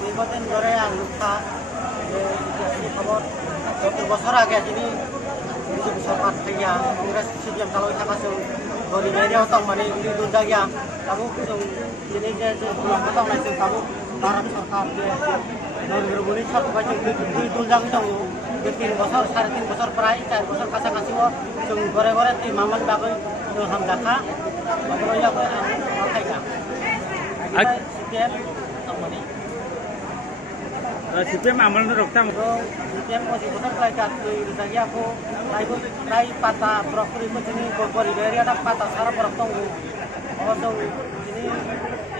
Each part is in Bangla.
দীর্ঘদিন ধরে লোকটা খবর 70 বছর আগে যিনি বিজেপি সরকার থেকে কংগ্রেস সিপিএম চালাই থাকাছেও গরিবের হতাম মানে দুল জায়গা তাবো যিনি যে হতাম নাইছেন তাবো ভারত সরকার যে নরেন্দ্র মোদী সরকার দুল জায়গা দङ 3 বছর 3.5 বছর প্রায় 4 বছর কাছাকাছিও जों ঘরে ঘরে মামলার বাগৈ जों हामजाखा माबायाबो थायगा CPM amalnya dokter. CPM masih benar kalau kaki lagi aku, naik patah brokoli ini brokoli dari ada patah sarap brokoli. Oh dong ini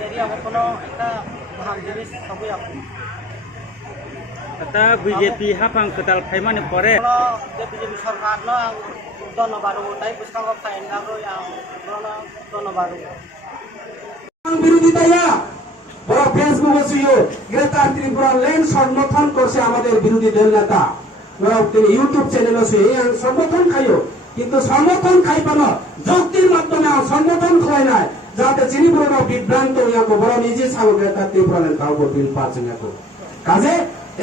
dari aku kono kita paham jenis sabu ya. Kata BJP hapang ketal payman yang kore. Kalau BJP sarkat lo yang dono baru, tapi puskang kau pakai enggak yang dono baru. বিরোধী তাইয়া বড় ফেসবুক আসিও গ্রেটার ত্রিপুরা ল্যান্ড সমর্থন করছে আমাদের বিরোধী দল নেতা বড় তিনি ইউটিউব চ্যানেল আছে এই সমর্থন খাইও কিন্তু সমর্থন খাইপানো যুক্তির মাধ্যমে সমর্থন খায় না যাতে চিনি বড় বিভ্রান্ত হইয়াকো বড় নিজে সাগর গ্রেটার ত্রিপুরা ল্যান্ড কাউ বিল পাস নাকো কাজে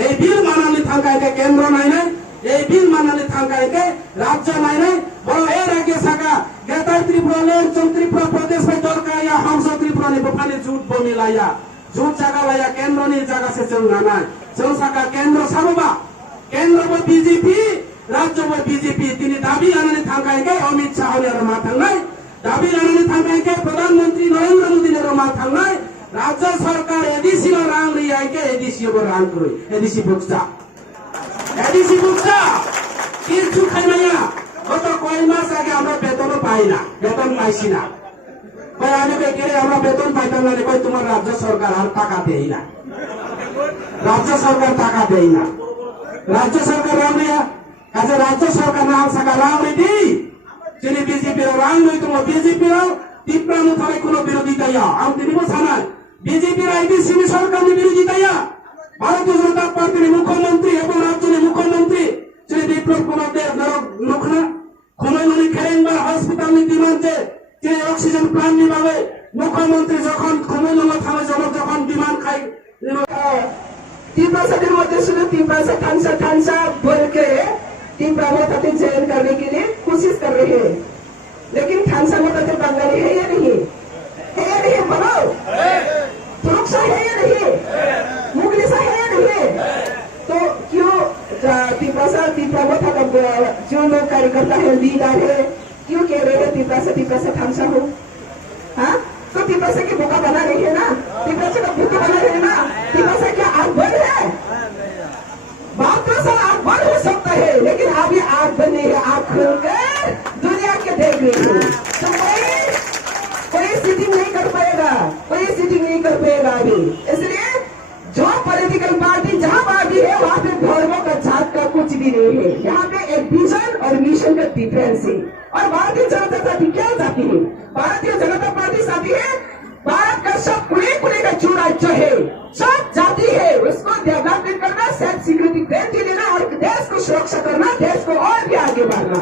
এই বিল মানালি থাকাইতে কেন্দ্র নাই নাই এই বিল মানালি থাকাইতে রাজ্য নাই নাই বড় এর আগে সাকা গ্রেটার ত্রিপুরা ল্যান্ড ত্রিপুরা প্রদেশ में दरकार या हम सब त्रिपुरा ने बफाने झूठ बोमी लाया झूठ जगह लाया केंद्र ने जगह से चंगाना जों साका केंद्र साबा केंद्र में बीजेपी राज्य में बीजेपी तिनी दाबी आनने थांगायके अमित शाह ने रमा थांनाय दाबी आनने थांगायके प्रधानमंत्री नरेंद्र मोदी ने रमा थांनाय राज्य सरकार एडीसी रांग रियायके एडीसी को रांग करो एडीसी बुक्सा কিছু খাইনায়া গত কয় মাস আগে আমরা বেতনও পাই না বেতন পাইছি না কই আমি বেকারে আমরা বেতন পাইতাম না কই তোমার রাজ্য সরকার আর টাকা দেই না রাজ্য সরকার টাকা দেই না রাজ্য সরকার রামিয়া কাজে রাজ্য সরকার না সাকা রামি দি যিনি বিজেপি রাঙ্গই তোমার বিজেপি তীব্রানো থালে কোনো বিরোধিতায়া আম দিনিব সানাই বিজেপি আইবিসি সরকারের বিরোধিতায়া ভারতীয় জনতা পার্টির মুখ্যমন্ত্রী এবং রাজ্যের মুখ্যমন্ত্রী শ্রী বিপ্লব কুমার দেব নরকনা খোমাইমণি খেরেঙ্গা হসপিটাল নীতিমানতে যে অক্সিজেন প্লান্ট নিভাবে মুখ্যমন্ত্রী যখন খোমাইমণি থামে যখন বিমান খাই 3 पैसे मध्य शुरू 3 पैसे ठानसा बोल के 3 प्रभावती चयन करने के लिए कोशिश कर रहे हैं लेकिन ठानसा में तो बंगाली है या नहीं बोलो सुरक्षा है या नहीं मुगलिसा है या नहीं तो क्यों तीन प्रभाव था जो लोग कार्यकर्ता है लीडर है क्यों कह रहे हैं 3 पैसे ठानसा हो हाँ तो 3 पैसे की बोका बना रही है ना 3 पैसे का भूखा बना रही है ना 3 पैसे क्या आग बंद है बात तो सर आग बंद हो सकता है लेकिन अभी आग बंद है आग खुलकर दुनिया के देख रही है तो कोई सीटिंग नहीं कर पाएगा अभी इसलिए जो पॉलिटिकल पार्टी जहाँ पार्टी है वहाँ पे धर्मों का जात का कुछ भी नहीं है यहाँ पे एक विजन और मिशन का डिफरेंस है और भारतीय जनता पार्टी क्या चाहती है भारतीय जनता पार्टी चाहती है भारत का सब कुले का जो राज्य है सब जाति है उसको डेवलपमेंट करना सेल्फ सिक्योरिटी ग्रांट लेना और देश को सुरक्षा करना देश को और भी आगे बढ़ना